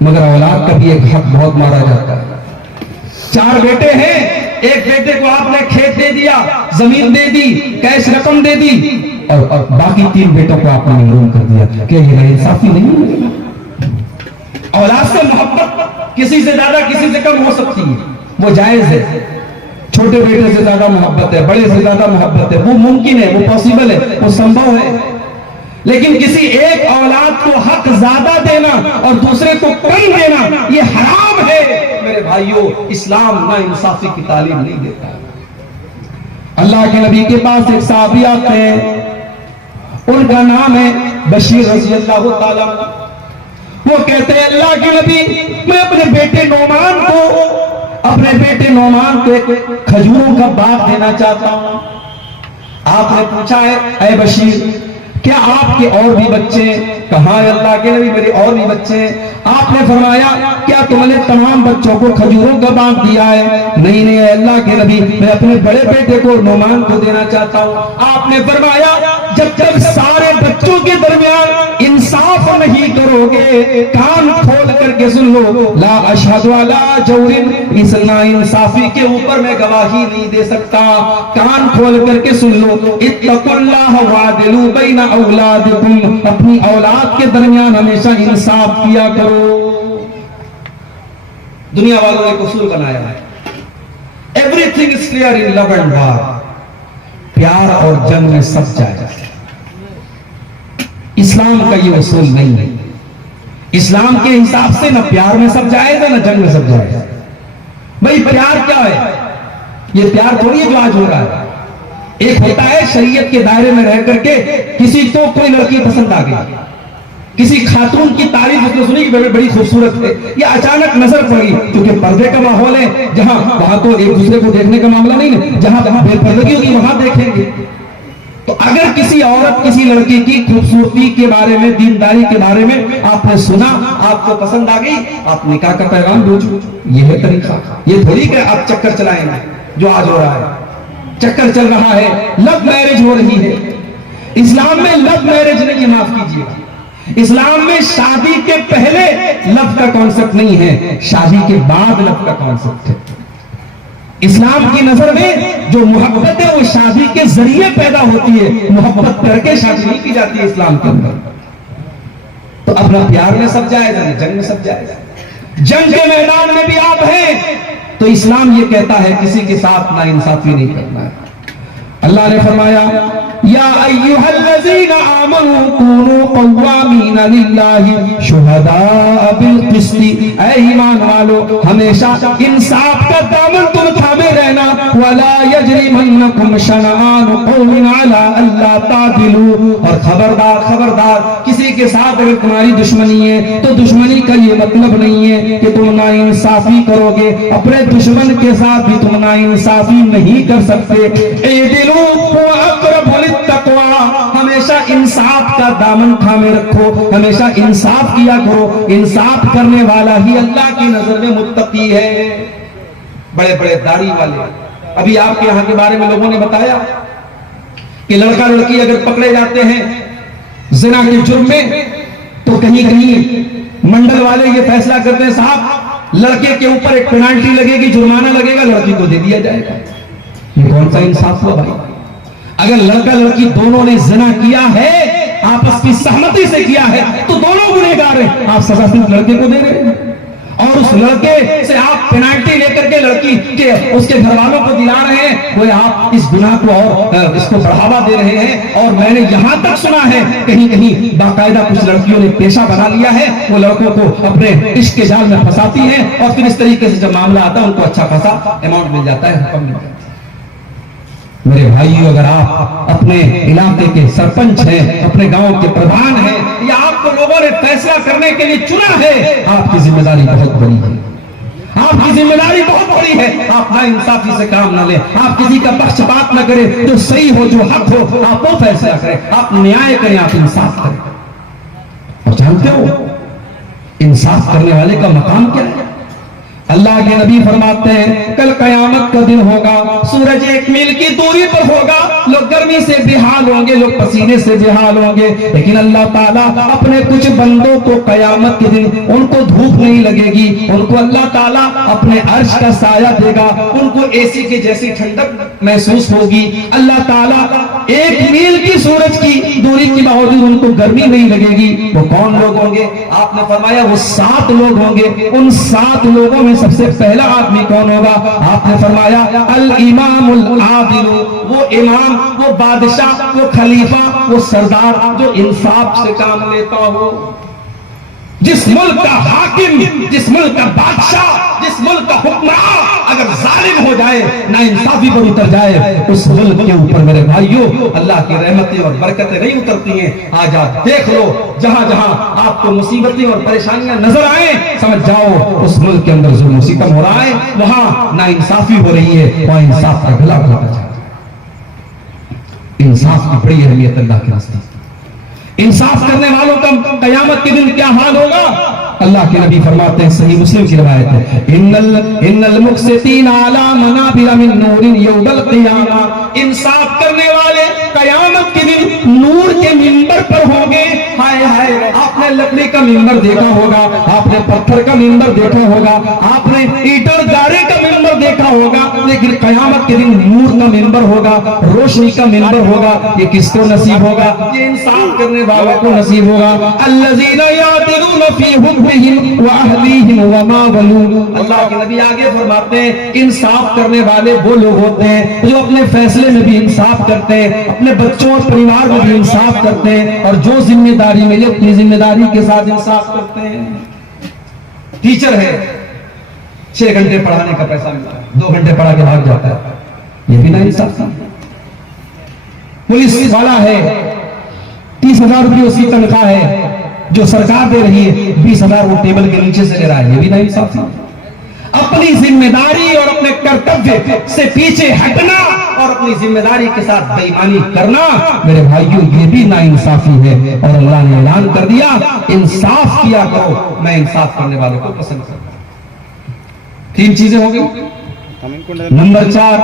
مگر اولاد کا بھی ایک حق بہت مارا جاتا ہے. 4 بیٹے ہیں, ایک بیٹے کو آپ نے کھیت دے دیا, زمین دے دی, کیش رقم دے دی, اور باقی 3 بیٹوں کو آپ نے محروم کر دیا. کہ یہ انصافی نہیں ہے؟ اولاد سے محبت کسی سے زیادہ کسی سے کم ہو سکتی ہے, وہ جائز ہے. چھوٹے بیٹے سے زیادہ محبت ہے, بڑے سے زیادہ محبت ہے, وہ ممکن ہے, وہ پاسبل ہے, وہ سمبھو ہے. لیکن کسی ایک اولاد کو حق زیادہ دینا اور دوسرے کو کم دینا یہ حرام ہے. میرے بھائیوں, اسلام نا انصافی کی تعلیم نہیں دیتا. اللہ کے نبی کے پاس ایک صحابی آتے ہیں, ان کا نام ہے بشیر رضی اللہ تعالیٰ. وہ کہتے ہیں اللہ کے نبی, میں اپنے بیٹے نعمان کو ایک کھجوروں کا باغ دینا چاہتا ہوں. آپ نے پوچھا ہے اے بشیر کیا آپ کے اور بھی بچے ہیں؟ کہا ہے اللہ کے نبی میرے اور بھی بچے ہیں. آپ نے فرمایا کیا تم نے تمام بچوں کو کھجوروں کا باغ دیا ہے؟ نہیں نہیں اے اللہ کے نبی, میں اپنے بڑے بیٹے کو نعمان کو دینا چاہتا ہوں. آپ نے فرمایا جب تک سارے بچوں کے درمیان انصاف نہیں کرو گے, کان کھول کر کے سن لو, لا اشہد علی جور, اس نا انصافی کے اوپر میں گواہی نہیں دے سکتا. کان کھول کر کے سن لو, اتقوا اللہ وعدلوا بین اولادکم, اپنی اولاد کے درمیان ہمیشہ انصاف کیا کرو. دنیا والوں نے ایک اصول بنایا ہے, everything is clear in love and war, پیار اور جنگ میں سب جائز. اسلام کا یہ اصول نہیں ہے. اسلام کے حساب سے نہ پیار میں سب جائز ہے نہ جنگ میں سب جائز ہے. بھئی پیار کیا ہے؟ یہ پیار تھوڑی ہے جو آج ہو رہا ہے. ایک ہوتا ہے شریعت کے دائرے میں رہ کر کے کسی کو کوئی لڑکی پسند آ گئی, کسی خاتون کی تعریف اس نے سنی کہ بڑی خوبصورت ہے, یا اچانک نظر پڑی, کیونکہ پردے کا ماحول ہے جہاں وہاں تو ایک دوسرے کو دیکھنے کا معاملہ نہیں ہے, جہاں بے پردگی ہوگی وہاں دیکھیں گے. تو اگر کسی عورت کسی لڑکی کی خوبصورتی کے بارے میں, دینداری کے بارے میں آپ نے سنا, آپ کو پسند آ گئی, آپ نکاح کا پیغام بھیجو. یہ ہے طریقہ. یہ تھوڑی کہ آپ چکر چلائیں گے جو آج ہو رہا ہے. چکر چل رہا ہے, لو میرج ہو رہی ہے. اسلام میں لو میرج نہیں ہے, معاف کیجیے. اسلام میں شادی کے پہلے لو کا کانسیپٹ نہیں ہے, شادی کے بعد لو کا کانسیپٹ ہے. اسلام کی نظر میں جو محبت ہے وہ شادی کے ذریعے پیدا ہوتی ہے, محبت کر کے شادی نہیں کی جاتی ہے اسلام کے اندر. تو اپنا پیار میں سب جائز ہے, جنگ میں سب جائز ہے. جنگ کے میدان میں بھی آپ ہیں تو اسلام یہ کہتا ہے کسی کے ساتھ نا انصافی نہیں کرنا ہے. اللہ نے فرمایا یا ایھا الذین آمنوا کونوا قوامین للہ شہداء بالقسط, اے ایمان والو ہمیشہ انصاف کا دامن تم تھامے رہنا. ولا یجرمنکم شنآن قوم علی الا تعدلوا, اور خبردار کسی کے ساتھ اگر تمہاری دشمنی ہے تو دشمنی کا یہ مطلب نہیں ہے کہ تم نا انصافی کرو گے. اپنے دشمن کے ساتھ بھی تم نا انصافی نہیں کر سکتے. اعدلوا هو اقرب للتقوى, ہمیشہ انصاف کا دامن تھامے رکھو, ہمیشہ انصاف کیا کرو. انصاف کرنے والا ہی اللہ کی نظر میں متقی ہے. بڑے بڑے داڑھی والے, ابھی آپ کے یہاں کے بارے میں لوگوں نے بتایا کہ لڑکا لڑکی اگر پکڑے جاتے ہیں زنا کے جرم میں تو کہیں منڈل والے یہ فیصلہ کرتے ہیں صاحب لڑکے کے اوپر ایک پینالٹی لگے گی, جرمانہ لگے گا, لڑکی کو دے دیا جائے گا. یہ کون سا انصاف ہوا بھائی؟ اگر لڑکا لڑکی دونوں نے زنا کیا ہے, آپس کی سہمتی سے کیا ہے, تو دونوں گنہگار ہیں. آپ سزا صرف لڑکے کو دے رہے ہیں اور اس لڑکے سے آپ پینالٹی لے کر کے لڑکی کے اس کے گھر والوں کو دلا رہے ہیں. وہ آپ اس گناہ کو اور اس کو بڑھاوا دے رہے ہیں. اور میں نے یہاں تک سنا ہے کہیں باقاعدہ کچھ لڑکیوں نے پیشہ بنا لیا ہے, وہ لڑکوں کو اپنے عشق کے جال میں پھنساتی ہیں اور پھر اس طریقے سے جب معاملہ آتا ہے ان کو اچھا خاصا اماؤنٹ مل جاتا ہے, حکم مل جاتا ہے. میرے بھائیو, اگر آپ اپنے علاقے کے سرپنچ ہیں, اپنے گاؤں کے پردھان ہیں, یا آپ کو لوگوں نے فیصلہ کرنے کے لیے چنا ہے, آپ کی ذمہ داری بہت بڑی ہے. آپ کی ذمہ داری بہت بڑی ہے. آپ نا انصافی سے کام نہ لیں, آپ کسی کا پکشپات نہ کریں. جو صحیح ہو, جو حق ہو, آپ وہ فیصلہ کریں. آپ نیائے کریں, آپ انصاف کریں. اور جانتے ہو انصاف کرنے والے کا مقام کیا ہے؟ اللہ کے نبی فرماتے ہیں کل قیامت کا دن ہوگا, سورج 1 میل کی دوری پر ہوگا, لوگ گرمی سے بے حال ہوں گے، لوگ پسینے سے بے حال ہوں گے، لیکن اللہ تعالیٰ اپنے کچھ بندوں کو قیامت کے دن ان کو دھوپ نہیں لگے گی، ان کو اللہ تعالیٰ اپنے عرش کا سایہ دے گا، ان کو اے سی کی جیسی ٹھنڈک محسوس ہوگی، اللہ تعالیٰ 1 میل کی سورج کی دوری کے باوجود ان کو گرمی نہیں لگے گی۔ وہ کون لوگ ہوں گے؟ آپ نے فرمایا وہ 7 لوگ ہوں گے۔ ان 7 لوگوں میں سب سے پہلا آدمی کون ہوگا؟ آپ نے فرمایا الامام العادل، وہ امام، وہ بادشاہ، وہ خلیفہ، وہ سردار جو انصاف سے کام لیتا ہو۔ جس ملک کا حاکم، جس ملک کا بادشاہ، جس ملک کا حکمران اگر ظالم ہو جائے، نا انصافی پر اتر جائے، اس ملک کے اوپر میرے بھائیوں اللہ کی رحمتیں اور برکتیں نہیں اترتی ہیں۔ آج آپ دیکھ لو، جہاں جہاں آپ کو مصیبتیں اور پریشانیاں نظر آئیں، سمجھ جاؤ اس ملک کے اندر ظلم و ستم ہو رہا ہے، وہاں نا انصافی ہو رہی ہے، وہاں انصاف کا گلا گھونٹا جا رہا ہے۔ انصاف کی بڑی اہمیت اللہ کے راستے۔ انصاف کرنے والوں کا قیامت کے دن کیا حال ہوگا؟ اللہ کے نبی فرماتے ہیں، صحیح مسلم کی روایت ہے، ان المقسطین علی منابر من نور یوم القیامہ، انصاف کرنے والے قیامت کے دن نور کے منبر پر ہوں گے۔ ہائے ہائے، آپ نے لکڑی کا منبر دیکھا ہوگا، آپ نے پتھر کا منبر دیکھا ہوگا، آپ نے اینٹوں گارے کا منبر دیکھا ہوگا، لیکن قیامت کے دن نور کا منبر ہوگا، روشنی کا منبر ہوگا۔ یہ کس کو نصیب ہوگا؟ یہ انصاف کرنے والوں کو نصیب ہوگا۔ الذین یعدلون فی حکمہم واہلیہم وما ولوا، اللہ کے نبی آگے فرماتے ہیں انصاف کرنے والے وہ لوگ ہوتے ہیں جو اپنے فیصلے میں بھی انصاف کرتے ہیں، اپنے بچوں اور پریوار میں بھی انصاف کرتے ہیں، اور جو ذمہ داری ملے اپنی ذمہ داری کے ساتھ انصاف کرتے ہیں۔ ٹیچر ہے، 6 گھنٹے پڑھانے کا پیسہ ملتا ہے، 2 گھنٹے پڑھا کے بھاگ جاتا ہے، یہ بھی نا انصاف تھا۔ پولیس والا ہے، 30,000 روپے اس کی تنخواہ ہے، جو سرکار دے رہی ہے 20,000 وہ ٹیبل کے نیچے سے لے رہا ہے، یہ بھی نا انصاف تھا۔ اپنی ذمہ داری اور اپنے کرتویہ سے پیچھے ہٹنا اور اپنی ذمہ داری کے ساتھ بے ایمانی کرنا میرے بھائیوں یہ بھی نا انصافی ہے، اور اللہ نے اعلان کر دیا انصاف کیا کرو، میں انصاف کرنے والوں کو پسند کرتا ہوں۔ 3 چیزیں ہو گئی۔ نمبر 4،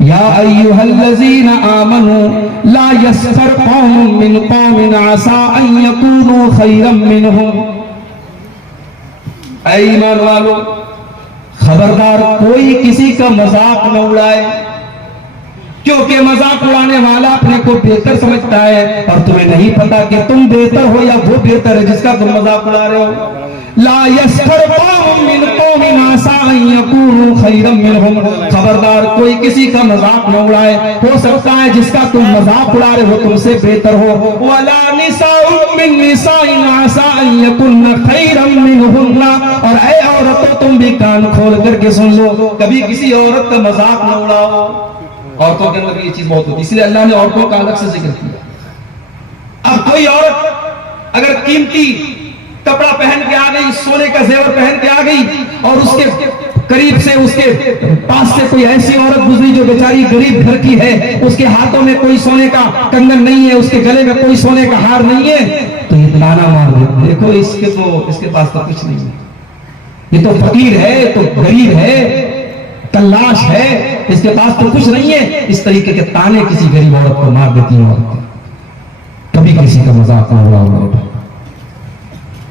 یا ایھا الذین آمنوا لا یسخر قوم من قوم عسى ان یکونوا خیرا منہم، اے ایمان والو خبردار کوئی کسی کا مذاق نہ اڑائے، کیونکہ مذاق اڑانے والا اپنے کو بہتر سمجھتا ہے اور تمہیں نہیں پتا کہ تم بہتر ہو یا وہ بہتر ہے جس کا تم مذاق اڑا رہے ہو۔ لا یسخر قوم من قوم عسى ان یکونوا خیرا منہم، خبردار کوئی کسی کا مذاق نہ اڑائے، ہو سکتا ہے جس کا تم مذاق اڑا رہے ہو تم سے بہتر ہو۔ ولا نساء من نساء عسى ان یکن خیرا منہن، اور اے عورتوں تم بھی کان کھول کر کے سن لو، کبھی کسی عورت کا مذاق نہ اڑاؤ۔ عورتوں کے اندر یہ چیز بہت ہوتی ہے، اس لیے اللہ نے عورتوں کا الگ سے ذکر کیا۔ اب کوئی عورت اگر قیمتی کپڑا پہن کے آ گئی، سونے کا زیور پہن کے آ گئی، اور اس کے قریب سے اس کے پاس سے کوئی ایسی عورت گزری جو بیچاری غریب گھر کی ہے، اس کے ہاتھوں میں کوئی سونے کا کنگن نہیں ہے، اس کے گلے میں کوئی سونے کا ہار نہیں ہے، تو یہ تانا مار دے، دیکھو اس کے پاس تو کچھ نہیں ہے، یہ تو فقیر ہے، تو غریب ہے، تلاش ہے، اس کے پاس تو کچھ نہیں ہے۔ اس طریقے کے تانے کسی غریب عورت کو مار دیتی ہیں عورتیں۔ کبھی کسی کا مذاق نہ اڑاؤ۔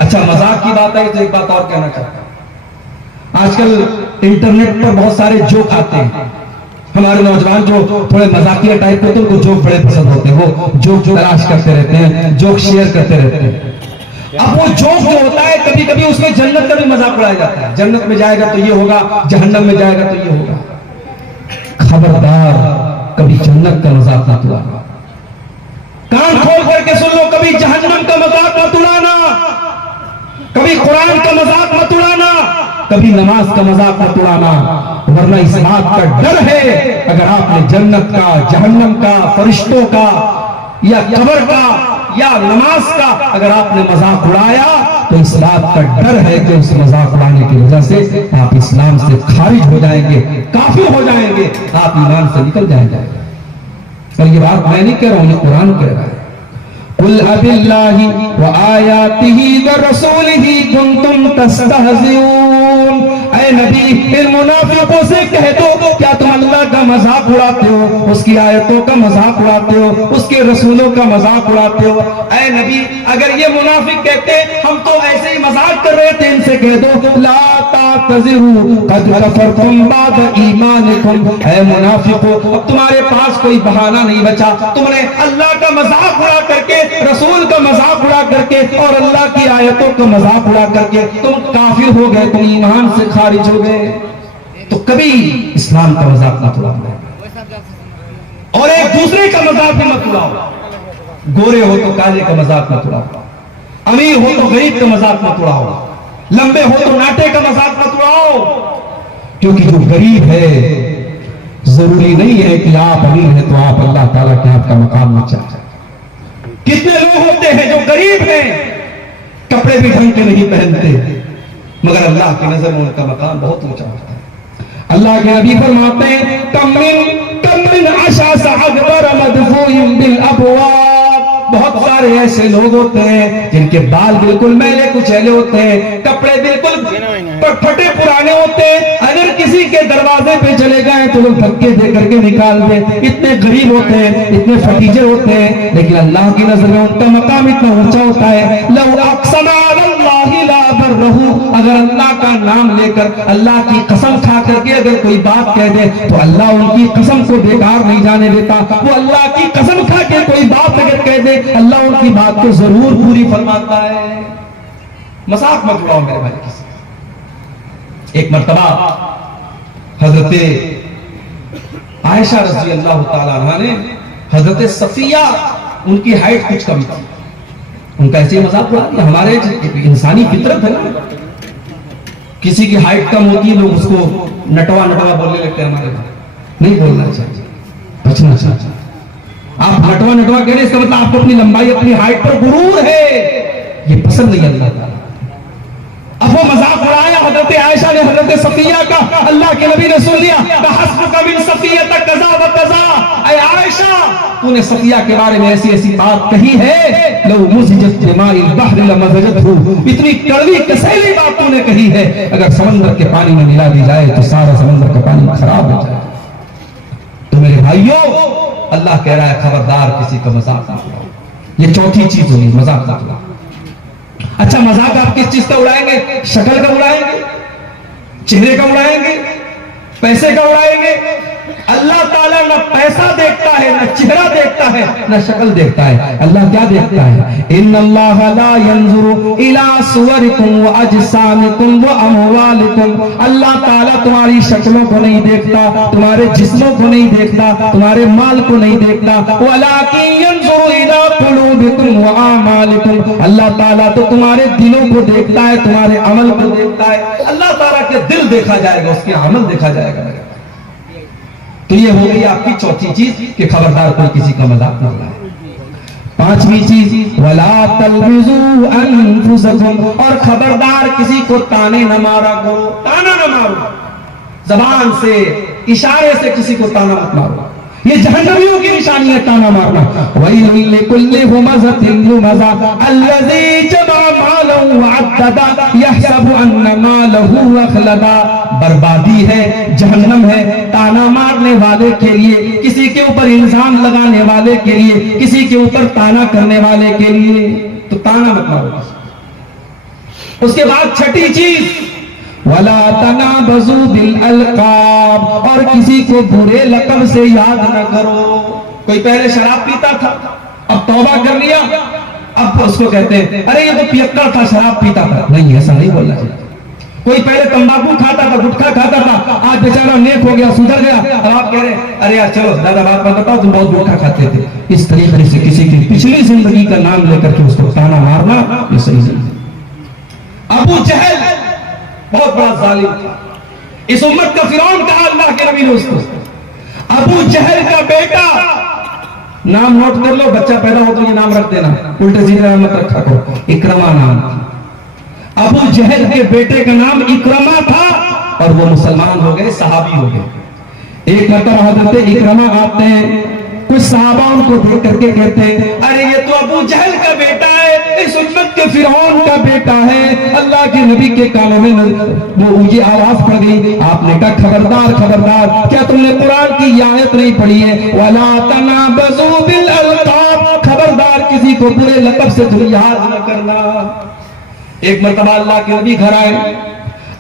اچھا مذاق کی بات ہے تو ایک بات اور کہنا چاہتا ہوں، آج کل انٹرنیٹ پر بہت سارے جوک آتے ہیں، ہمارے نوجوان جو تھوڑے مذاقیہ ٹائپ ہوتے ہیں ان کو جوک بڑے پسند ہوتے ہیں، وہ جوک تلاش کرتے رہتے ہیں، جوک شیئر کرتے رہتے ہیں۔ اب وہ جوک جو ہوتا ہے کبھی کبھی اس میں جنت کا بھی مذاق اڑایا جاتا ہے، جنت میں جائے گا تو یہ ہوگا، جہنم میں جائے گا تو یہ ہوگا۔ خبردار کبھی جنت کا مذاق مت اڑانا، کان کھول کر کے سن لو، کبھی جہنم کا مذاق مت اڑانا، کبھی قرآن کا مذاق مت اڑانا، کبھی نماز کا مذاق مت اڑانا، ورنہ اس بات کا ڈر ہے اگر آپ نے جنت کا، جہنم کا، فرشتوں کا یا قبر کا یا نماز کا اگر آپ نے مذاق اڑایا تو اس بات کا ڈر ہے کہ اس مذاق اڑانے کی وجہ سے آپ اسلام سے خارج ہو جائیں گے، کافر ہو جائیں گے، آپ ایمان سے نکل جائیں گے۔ اور یہ بات میں نہیں کہہ رہا ہوں، یہ قرآن کہہ رہا ہے۔ قل أبالله وآياته ورسوله كنتم تستهزئون، اے اے نبی ان منافقوں سے کہہ دو کیا تم اللہ کا مذاق اڑاتے ہو، اس کی آیتوں کا مذاق اڑاتے ہو، اس کے رسولوں کا مذاق اڑاتے ہو؟ اے نبی اگر یہ منافق کہتے ہم تو ایسے ہی مذاق کر رہے تھے، ان سے کہہ دو لا تعتذروا قد کفرتم بعد ایمانکم، اے منافقو اب تمہارے پاس کوئی بہانہ نہیں بچا، تم نے اللہ کا مذاق اڑا کر کے، رسول کا مذاق اڑا کر کے اور اللہ کی آیتوں کا مذاق اڑا کر کے تم کافر ہو گئے، تم ایمان سے خارج ہو گئے۔ تو کبھی اسلام کا مذاق مت اڑاؤ اور ایک دوسرے کا مذاق بھی مت اڑاؤ، گورے ہو تو کالے کا مذاق مت اڑاؤ، امیر ہو تو غریب کا مذاق مت اڑاؤ، لمبے ہو تو ناٹے کا مذاق مت اڑاؤ، کیونکہ جو غریب ہے ضروری نہیں ہے کہ آپ امیر ہیں تو آپ اللہ تعالیٰ کے آپ کا مقام اونچا ہے۔ کتنے لوگ ہوتے ہیں جو غریب ہیں، کپڑے بھی ڈھنگ کے نہیں پہنتے، مگر اللہ کی نظر میں ان کا مقام بہت اونچا ہوتا ہے۔ اللہ کے نبی فرماتے ہیں کم من اشعث اغبر مدفوع بالابواب، بہت سارے ایسے لوگ ہوتے ہیں جن کے بال بالکل میلے کچیلے ہوتے ہیں، کپڑے بالکل پھٹے پرانے ہوتے ہیں، اگر کسی کے دروازے پہ چلے گئے تو لوگ دھکے دے کر کے نکال دیں، اتنے غریب ہوتے ہیں، اتنے فقیجے ہوتے ہیں، لیکن اللہ کی نظر میں ان کا مقام اتنا اونچا ہوتا ہے۔ لو اقسم علی اللہ لا برہ، اگر اللہ کا نام لے کر، اللہ کی قسم کھا کر کے اگر کوئی بات کہہ دے تو اللہ ان کی قسم کو بیکار نہیں جانے دیتا، وہ اللہ کی قسم کھا کے کوئی بات اگر کہہ دے اللہ ان کی بات کو ضرور پوری فرماتا ہے۔ مذاق مت اڑاؤ میرے بھائی کسی۔ ایک مرتبہ حضرت عائشہ رضی اللہ تعالیٰ عنہ نے حضرت صفیہ، ان کی ہائٹ کچھ کم تھی، ان کا ایسے مذاق اڑا دیا۔ ہمارے انسانی فطرت ہے نا، کسی کی ہائٹ کم ہوتی ہے لوگ اس کو نٹوا نٹوا بولنے لگتے ہیں، ہمارے نہیں بولنا چاہیے، بچنا چاہیے۔ آپ نٹوا نٹوا کہہ رہے ہیں اس کا مطلب آپ کو اپنی لمبائی، اپنی ہائٹ پر غرور ہے، یہ پسند نہیں اللہ تعالیٰ۔ اب وہ مذاق اڑایا حضرت عائشہ نے حضرت صفیہ کا، اللہ کے نبی نے سن لیا، بحسبک من صفیہ کذا و کذا، اے عائشہ تو نے صفیہ کے بارے میں ایسی ایسی بات کہی ہے، لو مزجت بماء البحر لمزجته، اتنی کڑوی کسیلی بات تو نے کہی ہے، اگر سمندر کے پانی میں ملا دی جائے تو سارا سمندر کا پانی خراب ہو جائے۔ تو میرے بھائیوں اللہ کہہ رہا ہے خبردار کسی کا مذاق نہ اڑاؤ۔ یہ چوتھی چیز ہوگی، مذاق نہ اڑاؤ۔ اچھا مذاق آپ کس چیز کا اڑائیں گے؟ شکل کا اڑائیں گے، چہرے کا اڑائیں گے، پیسے کا اڑائیں گے؟ اللہ تعالیٰ نہ پیسہ دیکھتا ہے، نہ چہرہ دیکھتا ہے، نہ شکل دیکھتا ہے۔ اللہ کیا دیکھتا ہے؟ ان اللہ لا ينظر الى صورکم واجسامکم واموالکم، اللہ تعالیٰ تمہاری شکلوں کو نہیں دیکھتا، تمہارے جسموں کو نہیں دیکھتا، تمہارے مال کو نہیں دیکھتا، ولکن ينظر الى قلوبکم واعمالکم، اللہ تعالیٰ تو تمہارے دلوں کو دیکھتا ہے، تمہارے عمل کو دیکھتا ہے۔ اللہ تعالیٰ کے دل دیکھا جائے گا، اس کے عمل دیکھا جائے گا۔ تو یہ ہو گئی آپ کی چوتھی چیز کہ خبردار کوئی کسی کا مذاق نہ اڑائے۔ پانچویں چیز وَلَا تَلْمِزُوا أَنفُسَكُمْ، اور خبردار کسی کو تانے نہ مارا کرو، تانا نہ مارو، زبان سے اشارے سے کسی کو تانا مت مارو، یہ جہنمیوں کی نشانی ہے تانا مارنا۔ وَيْلٌ لِكُلِّ هُمَزَةٍ لُمَزَةٍ الَّذِي جَمَعَ مَالًا وَعَدَّدَ يَحْسَبُ أَنَّ مَالَهُ أَخْلَدَ، بربادی ہے، جہنم ہے تانا مارنے والے کے لیے، کسی کے اوپر الزام لگانے والے کے لیے، کسی کے اوپر تانا کرنے والے کے لیے۔ تو تانا مت مارو۔ اس کے بعد چھٹی چیز وَلَا تَنَابَزُوا بِالْأَلْقَابِ، اور کسی کو برے لقب سے یاد نہ کرو۔ کوئی پہلے شراب پیتا تھا، اب توبہ کر لیا، اب اس کو کہتے ہیں ارے یہ تو پیکڑ تھا، شراب پیتا تھا۔ نہیں، ایسا نہیں بولنا چاہیے۔ کوئی پہلے تمباکو کھاتا تھا، گٹکا کھاتا تھا، آج بیچارہ نیک ہو گیا، سدھر گیا، اب آپ کہہ رہے ہیں ارے یار چلو زیادہ بات مت بتاؤ، تم بہت گٹکا کھاتے تھے۔ اس طریقے سے کسی کی پچھلی زندگی کا نام لے کر کے اس کو تانا مارنا یہ صحیح نہیں ہے۔ ابو جہل بہت بڑا ظالم تھا، اس امت کا فرعون کہا اللہ کے نبی نے اس کو۔ ابو جہل کا بیٹا، نام نوٹ کر لو، بچہ پیدا ہو تو یہ نام رکھ دینا، الٹے سیدھے نام مت رکھا کرو، اکرما نام تھا۔ ابو جہل کے بیٹے کا نام اکرما تھا اور وہ مسلمان ہو گئے، صحابی ہو گئے۔ ایک مرتبہ حضرت اکرما آتے ہیں، کچھ صحابہ ان کو دیکھ کر کے کہتے ہیں ارے یہ تو ابو جہل کا بیٹا ہے، اس امت کہ فرعون کا بیٹا ہے. اللہ کے نبی کے کانوں میں وہ یہ آواز پڑ گئی. آپ نے کہا خبردار خبردار, کیا تم نے قرآن کی یہ آیت نہیں پڑھی ہے, وَلَا تَنَابَزُوا بِالْأَلْقَابِ, خبردار کسی کو برے لقب سے تم یاد نہ کرنا. ایک مرتبہ اللہ کے نبی گھر آئے,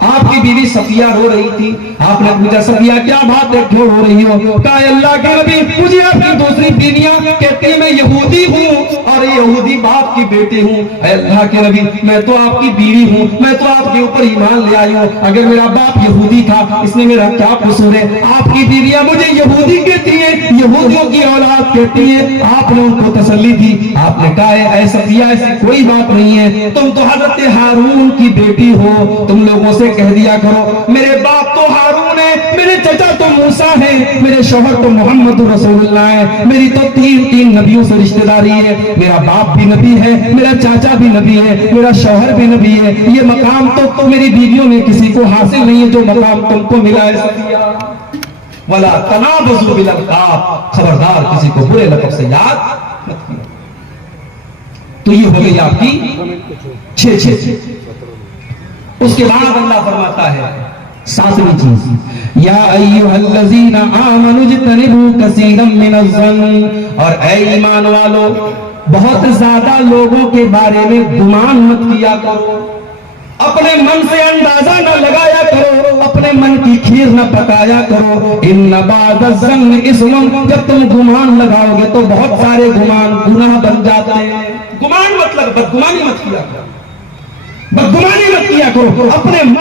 آپ کی بیوی صفیہ رو رہی تھی. آپ نے پوچھا صفیہ کیا بات ہے, کیوں رو رہی ہو؟ کہا اللہ کے نبی مجھے آپ کی دوسری بیویاں کہتی ہیں میں یہودی ہوں اور یہودی باپ کی بیٹی ہوں. اے اللہ کے نبی میں تو آپ کی بیوی ہوں, میں تو آپ کے اوپر ایمان لے آئی ہوں. اگر میرا باپ یہودی تھا اس میں میرا کیا قصور ہے؟ آپ کی بیویاں مجھے یہودی کہتی ہیں, یہودیوں کی اولاد کہتی ہیں. آپ نے ان کو تسلی دی. آپ نے کہا اے صفیہ ایسی کوئی بات نہیں ہے, تم تو حضرت ہارون کی بیٹی ہو. تم لوگوں سے کہہ دیا کرو میرے باپ تو ہارون ہے, میرے چچا تو موسیٰ ہے, میرے شوہر تو محمد رسول اللہ ہے, میری تو تین نبیوں سے رشتہ داری ہے. میرا باپ بھی نبی ہے, میرا چاچا بھی نبی ہے, میرا شوہر بھی نبی ہے. یہ مقام تو میری بیویوں میں کسی کو حاصل نہیں ہے جو مقام تم کو ملا ہے. وَلَا تَنَابَزُوا بِالْأَلْقَابِ, خبردار کسی کو برے لقب سے یاد مت کیا. تو یہ ہو گئی آپ کی 6. اس کے بعد اللہ فرماتا ہے 7ویں چیز, یا ایھا الذین آمنوا اجتنبوا کثیرا من الظن, اور اے ایمان والو بہت زیادہ لوگوں کے بارے میں گمان مت کیا کرو. اپنے من سے اندازہ نہ لگایا کرو, اپنے من کی کھیر نہ پکایا کرو. ان بعض الظن اسم, جب تم گمان لگاؤ گے تو بہت سارے گمان گناہ بن جاتے ہیں. گمان مطلب بدگمانی مت کیا کرو, بدگمانی مت کیا کرو. اپنے